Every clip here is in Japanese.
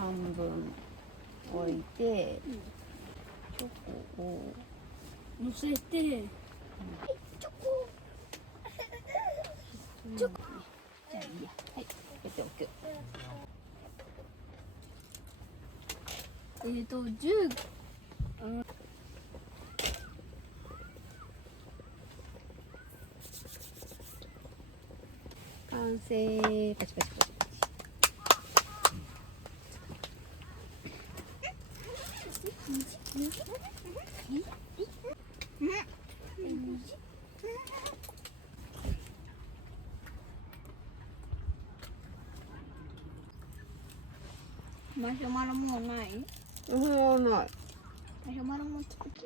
半分置いて、チョコを乗せて、チョコじゃあいいや、はい、置いておく。10完成。パチパチパチパチ。マシュマロもうない？それはない。マシュマロも作って。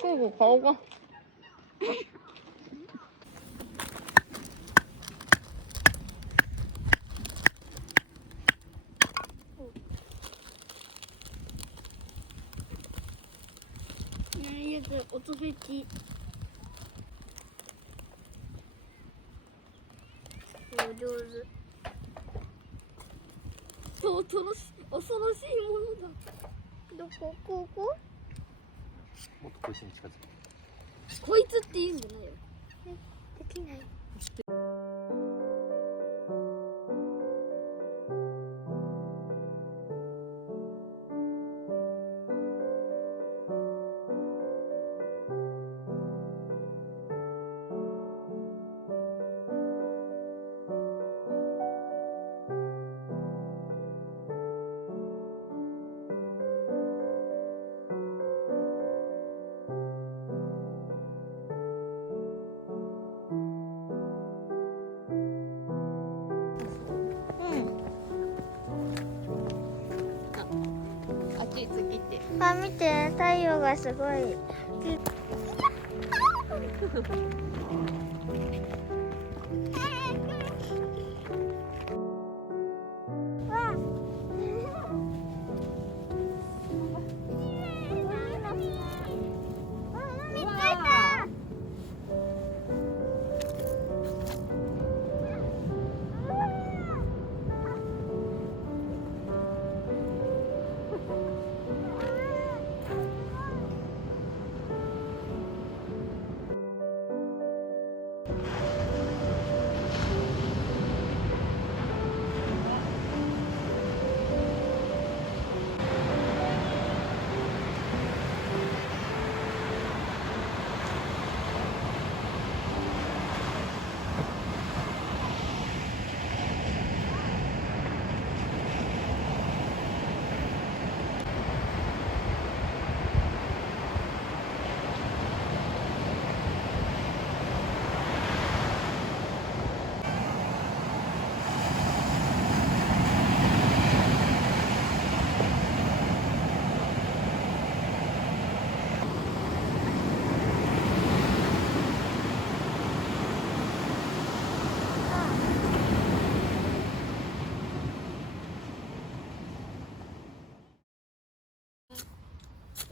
今度顔が。ね、よく音フェチ。お上手。恐ろしいものだ。どこ？ここ？もっとこいつに近づく。こいつって言うんじゃないよ。できない。あっち次って。あ、見て、太陽がすごい。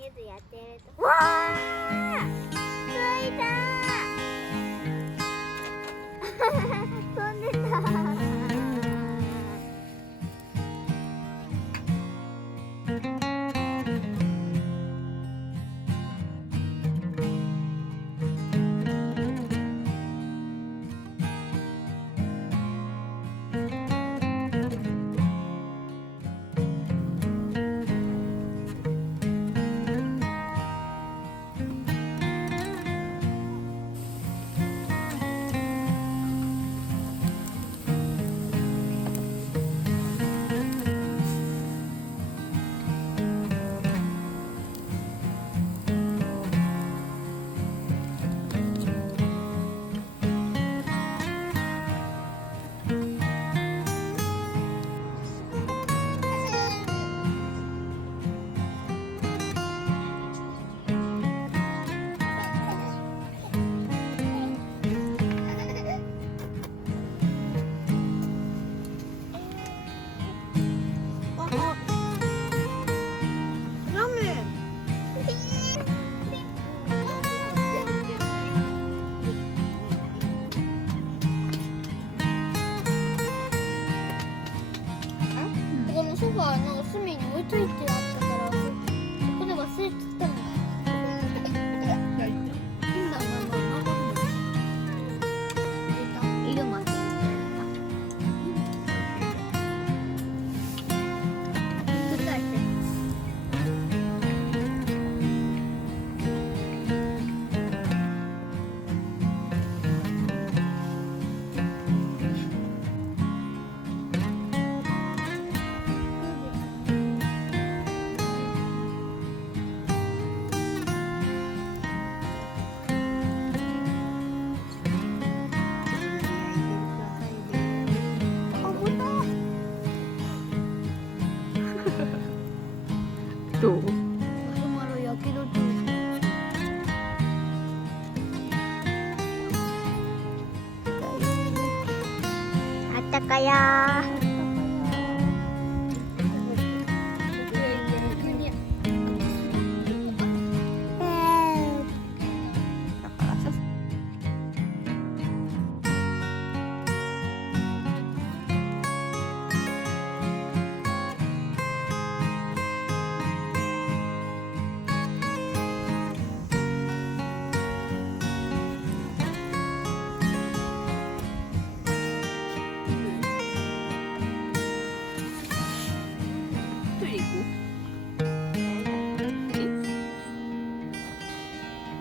ゆずやってると。わあ！ついたー。飛んでたー。このソファーの隅に置いといてあったから、そこで忘れてたの。大丈いいんだ、ママ。夫。いるまで繰り返して。どう？マシュマロやけど中。あったかや僕逆に私がこれがあるできるな。だからさ。一人行く？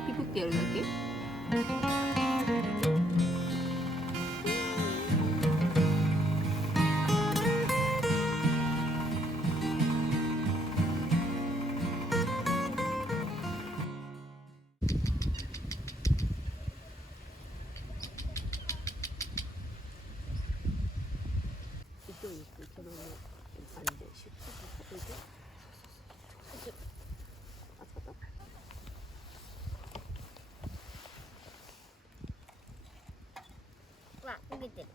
ピクってやるだけ？わ、逃げてる。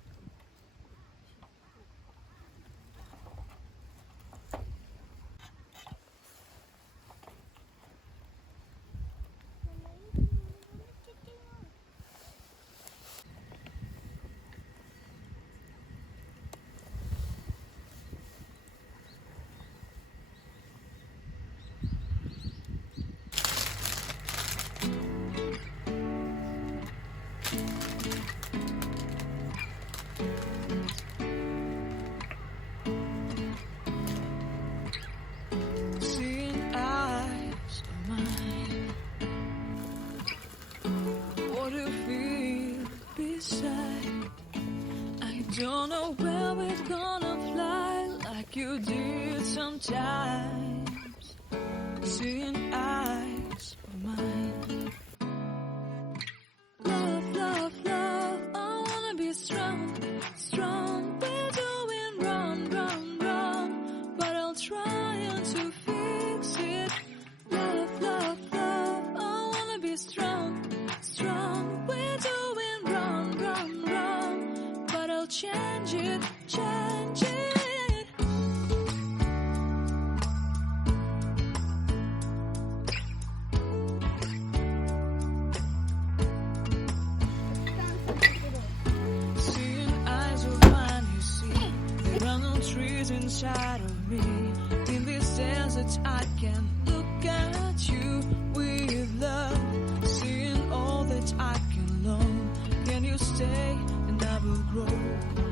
Seeing eyes of mine, what do you feel beside? I don't know where we're gonna fly like you did sometimes. Seeing eyes of mine, love, love, love. I wanna be strong, strong. We're doing wrong, wrong, wrong, but I'll try to fix it. Love, love, love. I wanna be strong, strong. We're doing wrong, wrong, wrong, but I'll change it, change it. Seeing eyes of mine, you see, there are no trees inside of me. In this desert, I can look at you with love. Seeing all that I can learn. Can you stay and I will grow?